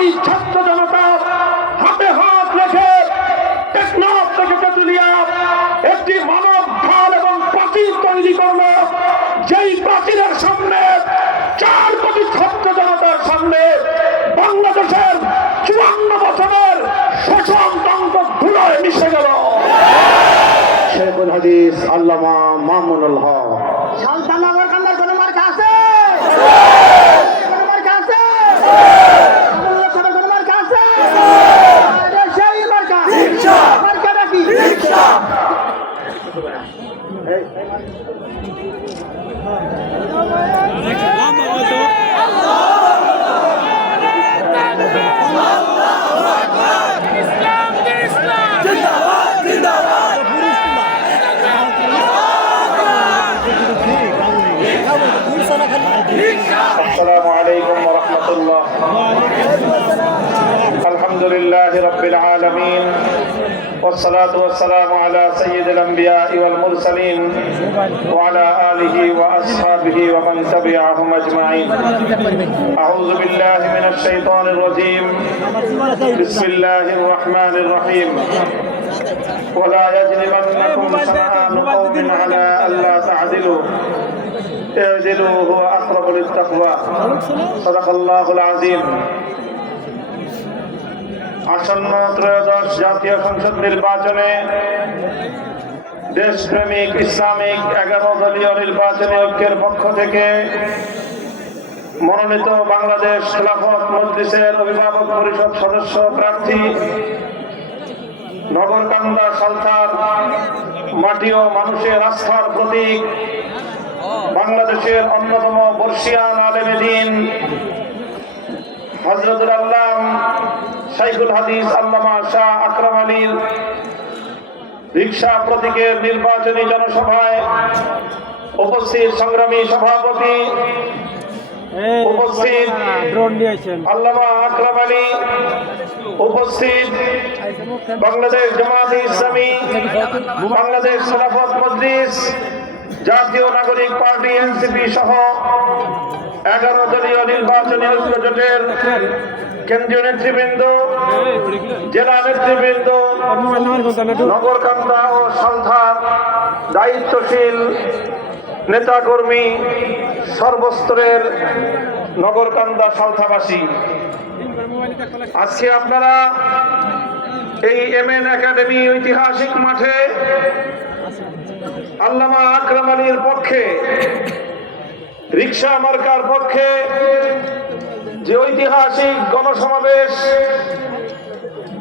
কোটি ছাত্র জনতা হাতে হাত রেখে টেকনাফ থেকে তেঁতুলিয়া একটি মানব ঢাল এবং প্রাচীর তৈরি করল। যেই প্রাচীরের সামনে 4 কোটি ছাত্র জনতার সামনে বাংলাদেশের 54 বছরের শোষণ তন্ত্র ধুলোয় মিশে গেল। শেখুল হাদিস আল্লামা মামুনুল হক। সালতান আমার কান্দার কোনো মার্কা আছে? কোনো মার্কা আছে? কোনো মার্কা আছে? আরে সেই মার্কা। মার্কাটা কি? السلام عليكم ورحمة الله. الحمد لله رب العالمين والصلاة والسلام على سيد الأنبياء والمرسلين وعلى آله وأصحابه ومن تبعهم أجمعين. أعوذ بالله من الشيطان الرجيم. بسم الله الرحمن الرحيم. ولا يجرمنكم شنآن قوم على ألا تعدلوا اعدلوا هو أقرب للتقوى. صدق الله العظيم. আসন্ন ত্রয়োদশ জাতীয় সংসদ নির্বাচনে দেশপ্রেমিক ইসলামিক 11 দলীয় নির্বাচনী ঐক্যের পক্ষ থেকে মনোনীত বাংলাদেশ খেলাফত মজলিসের অভিভাবক পরিষদ সদস্য প্রার্থী নগরকান্দা সালথার মাটি ও মানুষের আস্থার প্রতীক বাংলাদেশের অন্যতম বর্ষিয়ান আলেমে দ্বীন হযরতুল আল্লাম শাইখুল হাদিস আল্লামা শাহ আকরাম আলীর রিকশা প্রতীকের নির্বাচনী জনসভায় উপস্থিত সংগ্রামী সভাপতি, উপস্থিত আল্লামা আকরাম আলী, উপস্থিত বাংলাদেশ জামায়াতে ইসলামী, বাংলাদেশ খেলাফত মজলিস, জাতীয় নাগরিক পার্টি এনসিপি সহ 11 দলীয় নির্বাচনী ঐক্য জোটের কেন্দ্রীয় নেতৃবৃন্দ, জেলা নেতৃবৃন্দ, নগরকান্দা ও সালথার দায়িত্বশীল নেতাকর্মী, সর্বস্তরের নগরকান্দা সালথাবাসী, আজকে আপনারা এই এমএন একাডেমি ঐতিহাসিক মাঠে আল্লামা আকরাম আলীর পক্ষে, রিকশা মার্কার পক্ষে যে ঐতিহাসিক গণসমাবেশ,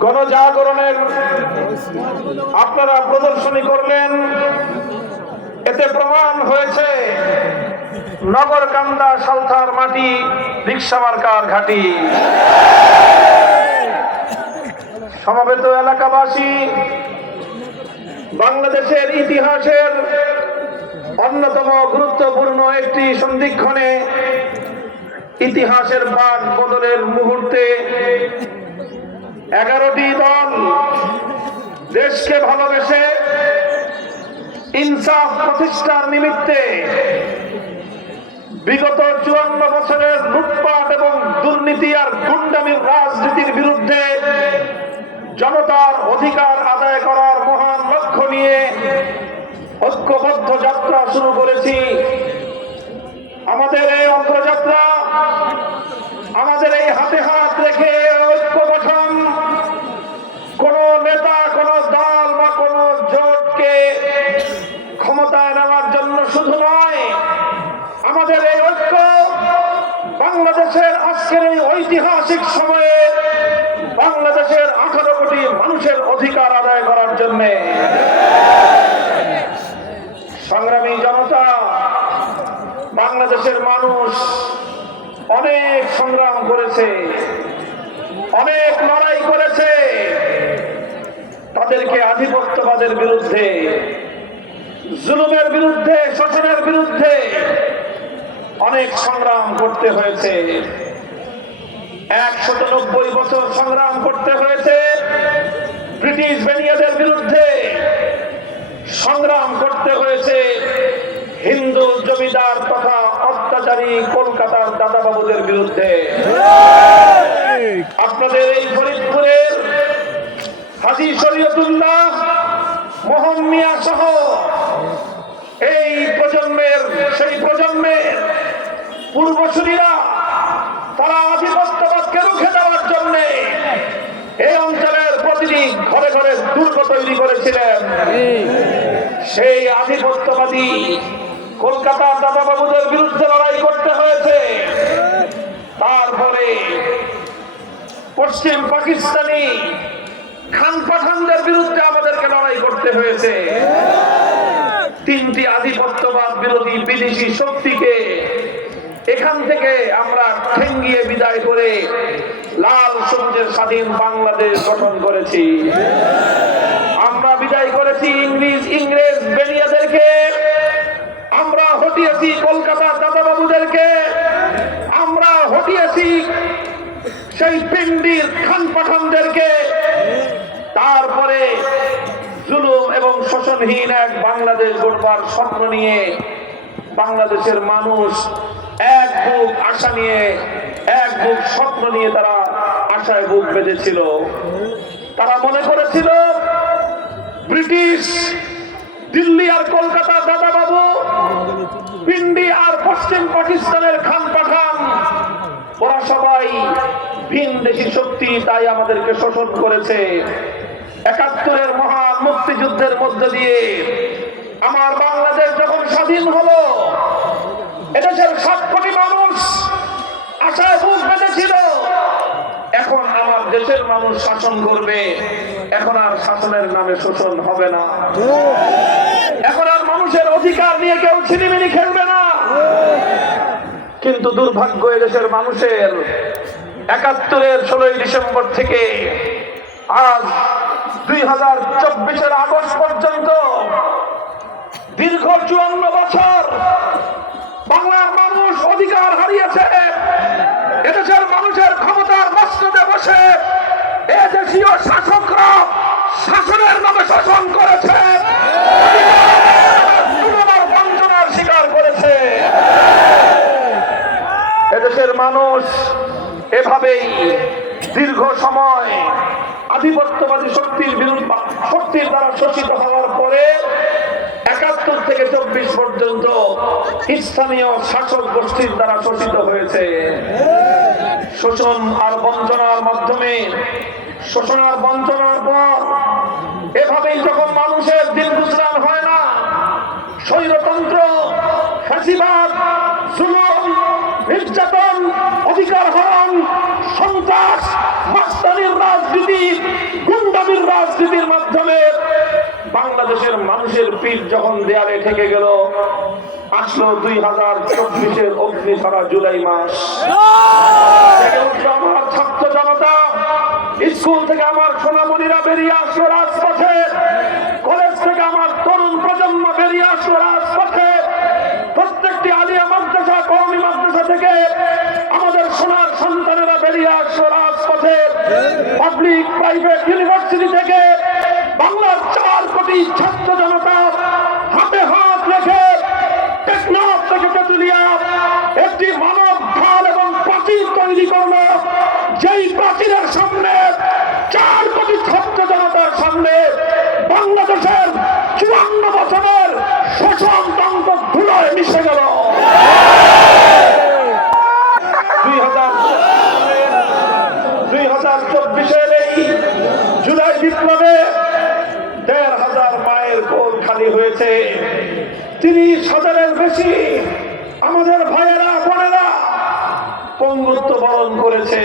গণজাগরণের আপনারা প্রদর্শনী করলেন, এতে প্রমাণ হয়েছে নগরকান্দা সালথার মাটি রিকশা মার্কার ঘাঁটি। সমবেত এলাকাবাসী, বাংলাদেশের ইতিহাসের অন্যতম গুরুত্বপূর্ণ একটি সন্ধিক্ষণে, ইতিহাসের বাঁক বদলের মুহূর্তে 11টি দল দেশকে ভালোবেসে ইনসাফ প্রতিষ্ঠার নিমিত্তে বিগত 54 বছরের লুটপাট এবং দুর্নীতি আর গুন্ডামির রাজনীতির বিরুদ্ধে জনতার অধিকার আদায় করার মহান লক্ষ্য নিয়ে ঐক্যবদ্ধ যাত্রা শুরু করেছি। আমাদের এই অগ্রযাত্রা, আমাদের এই হাতে হাত রেখে ঐক্য গঠন কোন নেতা, কোন দল বা কোন জোটকে ক্ষমতায় নেওয়ার জন্য শুধু নয়, আমাদের এই ঐক্য বাংলাদেশের আজকের এই ঐতিহাসিক সময়ে বাংলাদেশের 18 কোটি মানুষের অধিকার আদায় করার জন্য। সংগ্রামী জনতা, বাংলাদেশের মানুষ অনেক সংগ্রাম করেছে, অনেক লড়াই করেছে, তাদেরকে আধিপত্যবাদের বিরুদ্ধে, জুলুমের বিরুদ্ধে, শোষণের বিরুদ্ধে অনেক সংগ্রাম করতে হয়েছে। 190 বছর সংগ্রাম করতে হয়েছে ব্রিটিশ বেনিয়াদের বিরুদ্ধে, সংগ্রাম করতে হয়েছে হিন্দু জমিদার তথা অত্যাচারী কলকাতার দাদাবাবুদের বিরুদ্ধে। আপনাদের এই ফরিদপুরের হাজী শরীয়তুল্লাহ মোহন মিয়া সহ এই প্রজন্মের সেই প্রজন্মের পূর্বসূরীরা তারা আধিপত্যবাদকে রুখে দেওয়ার জন্য এই অঞ্চলের প্রতিটি ঘরে ঘরে দুর্গ তৈরি করেছিলেন। সেই আধিপত্যবাদী কলকাতার দাদাবাবুদের বিরুদ্ধে লড়াই করতে হয়েছে। তারপরে পশ্চিম পাকিস্তানি খান পাঠানদের বিরুদ্ধে আমাদেরকে লড়াই করতে হয়েছে। তিনটি আধিপত্যবাদ বিরোধী বিদেশি শক্তিকে এখান থেকে আমরা ঠেঙ্গিয়ে বিদায় করে লাল সবুজের স্বাধীন বাংলাদেশ গঠন করেছি। আমরা বিদায় করেছি ইংরেজ বেনিয়াদেরকে, আমরা হটিয়েছি কলকাতার দাদাবাবুদেরকে, আমরা হটিয়েছি সেই পিন্ডির খান পাঠানদেরকে। তারপরে জুলুম এবং শোষণহীন এক বাংলাদেশ গড়বার স্বপ্ন নিয়ে বাংলাদেশের মানুষ এক বুক আশা নিয়ে, এক বুক স্বপ্ন নিয়ে তারা আশায় বুক বেঁধেছিল। তারা মনে করেছিল ব্রিটিশ দিল্লি আর কলকাতার দাদাবাবু, পিন্ডি আর পশ্চিম পাকিস্তানের খান পাঠান, ওরা সবাই ভিনদেশী শক্তি, তাই আমাদেরকে শোষণ করেছে। ৭১-এর মহান মুক্তিযুদ্ধের মধ্য দিয়ে আমার বাংলাদেশ যখন স্বাধীন হলো, এদেশের ৭ কোটি মানুষ আশায় বুক বেঁধেছিল এখন আমার দেশের মানুষ শাসন করবে, এখন আর শাসনের নামে শোষণ হবে না, এখন আর মানুষের অধিকার নিয়ে কেউ ছিনিমিনি খেলবে না। কিন্তু দুর্ভাগ্য, এদেশের মানুষের ৭১-এর ১৬ই ডিসেম্বর থেকে আজ ২০২৪-এর আগস্ট পর্যন্ত দীর্ঘ ৫৪ বছর বাংলার মানুষ অধিকার হারিয়েছে। এদেশের মানুষের ক্ষমতার মস্তদে বসে এদেশীয় শাসকরা শাসনের নামে শাসন করেছে, বঞ্চনার শিকার করেছে। এদেশের মানুষ এভাবেই দীর্ঘ সময় আধিপত্যবাদী শক্তির দ্বারা শোষিত হওয়ার পরে ৭১ থেকে ২৪ পর্যন্ত স্থানীয় শাসক গোষ্ঠীর দ্বারা শোষিত হয়েছে। শোষণ আর বঞ্চনার মাধ্যমে, শোষণ আর বঞ্চনার পর এভাবেই যখন মানুষের দিন গুজরান হয় না, স্বৈরতন্ত্র, ফ্যাসিবাদ, জুলুম, নির্যাতন, অধিকার হরণ, সন্ত্রাস, মাস্তানির রাজনীতি, গুন্ডামির রাজনীতির মাধ্যমে বাংলাদেশের মানুষের পিঠ যখন দেয়ালে ঠেকে গেল, আসলো ২০২৪-এর অগ্নিঝরা জুলাই মাস। আমার ছাত্র জনতা, স্কুল থেকে আমার সোনামণিরা বেরিয়ে আসলো রাজপথে, কলেজ থেকে আমার তরুণ প্রজন্ম বেরিয়ে আসলো রাজপথে, প্রত্যেকটি আলিয়া মাদ্রাসা, কওমি মাদ্রাসা থেকে আমাদের সোনার সন্তানেরা বেরিয়ে আসলো রাজপথে, পাবলিক প্রাইভেট ইউনিভার্সিটি থেকে বাংলার ৪ কোটি ছাত্র জনতা হাতে হাত রেখে টেকনাফ থেকে তেতুলিয়া একটি মানব ঢাল এবং প্রাচীর তৈরি করলো, যেই প্রাচীরের সামনে ৪ কোটি ছাত্র জনতার সামনে বাংলাদেশের ৫৪ বছরের শোষণতন্ত্র ধুলোয় মিশে গেল। ২০২৪-এর এই জুলাই বিপ্লবে ১৫০০ মায়ের কোল খালি হয়েছে, ৩০,০০০-এর বেশি আমাদের ভাইয়েরা বোনেরা পঙ্গুত্ব বরণ করেছে।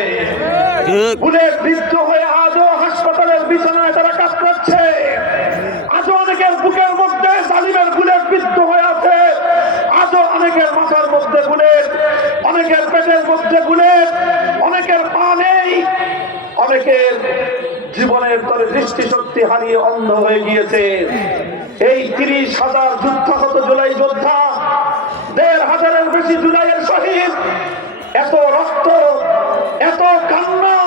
বুলেট বিদ্ধ হয়ে আজও হাসপাতালের বিছানায় তারা কাতরাচ্ছে, আজও অনেকের বুকের মধ্যে জালিমের বুলেট বিদ্ধ হয়ে আছে, আজও অনেকের মাথার মধ্যে বুলেট, অনেকের পেটের মধ্যে বুলেট, অনেকের পা নেই, অনেকের জীবনের তরে দৃষ্টিশক্তি হারিয়ে অন্ধ হয়ে গিয়েছে। এই ৩০,০০০ যুদ্ধাহত জুলাই যোদ্ধা, ১৫০০-এর বেশি জুলাইয়ের শহীদ, এত রক্ত, এত কান্না,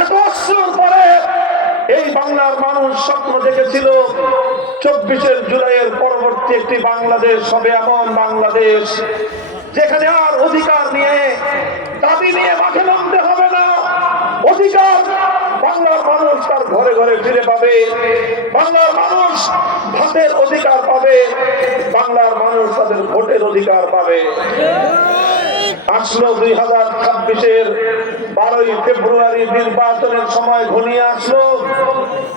এত অশ্রুর পরে এই বাংলার মানুষ স্বপ্ন দেখেছিল ২৪ জুলাইয়ের পরবর্তী একটি বাংলাদেশ হবে, এমন বাংলাদেশ যেখানে আর অধিকার নিয়ে, দাবি নিয়ে মাঠে নামতে হবে না, অধিকার ফিরে পাবে, বাংলার মানুষ ভাতের অধিকার পাবে, বাংলার মানুষ তাদের ভোটের অধিকার পাবে। আসলো 2026-এর 12ই ফেব্রুয়ারি নির্বাচনের সময় ঘনিয়ে আসলো,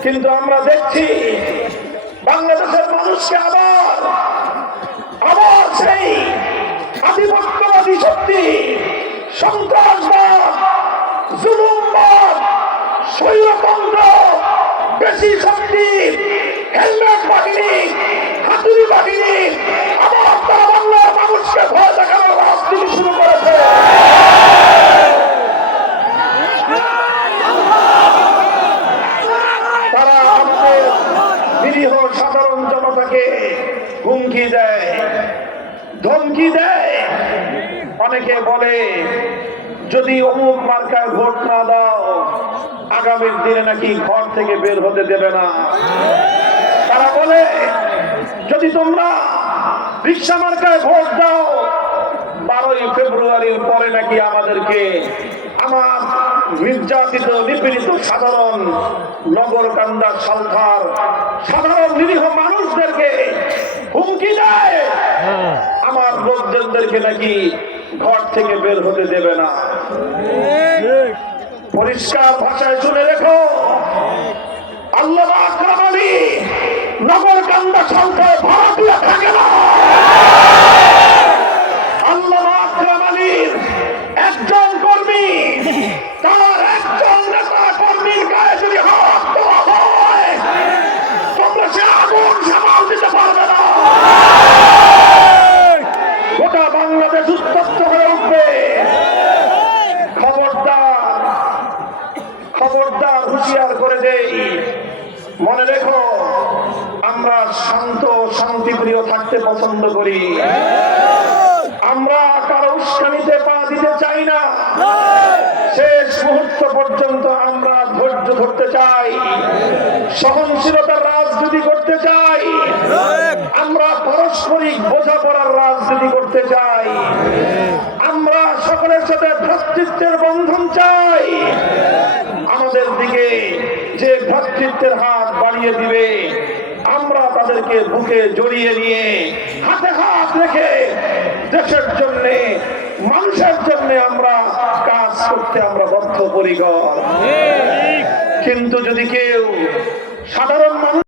কিন্তু আমরা দেখছি বাংলাদেশের মানুষকে আবার সেই আধিপত্যবাদী শক্তি, সন্ত্রাসবাদ, জুলুমবাদ, স্বৈরতন্ত্র, বেশি শক্তি, হেলমেট বাহিনী, হাতুড়ি বাহিনী আবার তারা বাংলার মানুষকে ভয় দেখানোর রাজনীতি শুরু করেছে। তারা আমাদের নিরীহ সাধারণ জনতাকে হুমকি দেয়, ধমকি দেয়। অনেকে বলে যদি অমুক মার্কায় ভোট না দাও আগামীর দিনে নাকি ঘর থেকে বের হতে দেবে না। তারা বলে যদি তোমরা রিক্সা মার্কায় ভোট দাও 12ই ফেব্রুয়ারির পরে নাকি আমাদেরকে আমার নির্যাতিত নিপীড়িত সাধারণ নগরকান্দা সালখার সাধারণ নিরীহ মানুষদেরকে হুমকি দেয়, আমার লোকজনদেরকে নাকি ঘর থেকে বের হতে দেবে না। পরিষ্কার ভাষায় শুনে রেখো, আল্লামা আকরাম আলী নগরকান্দা সালখায় ভাড়াটিয়া থাকে না। আল্লামা আকরাম আলীর একজন কর্মী, তার একজন নেতা কর্মীর গায়ে যদি হাত দেওয়া হয় তোমরা সে আগুন সামাল দিতে পারবে না। গোটা বাংলাদেশ উত্তপ্ত হয়ে উঠবে। খবরদার, খবরদার, হুঁশিয়ার করে দেই, মনে রেখো আমরা শান্ত শান্তিপ্রিয় থাকতে পছন্দ করি। আমরা কারো উস্কানিতে পা দিতে চাই না। শেষ মুহূর্ত পর্যন্ত আমরা ধৈর্য ধরতে চাই, সহনশীলতার রাজনীতি করতে চাই, আমরা পারস্পরিক বোঝাপড়ার রাজনীতি করতে চাই, আমরা সকলের সাথে ভ্রাতৃত্বের বন্ধন চাই। আমাদের দিকে যে ভ্রাতৃত্বের হাত বাড়িয়ে দিবে আমরা তাদেরকে বুকে জড়িয়ে নিয়ে হাতে হাত রেখে দেশের জন্য, মানুষের জন্য আমরা কাজ করতে আমরা বদ্ধপরিকর। কিন্তু যদি কেউ সাধারণ মানুষ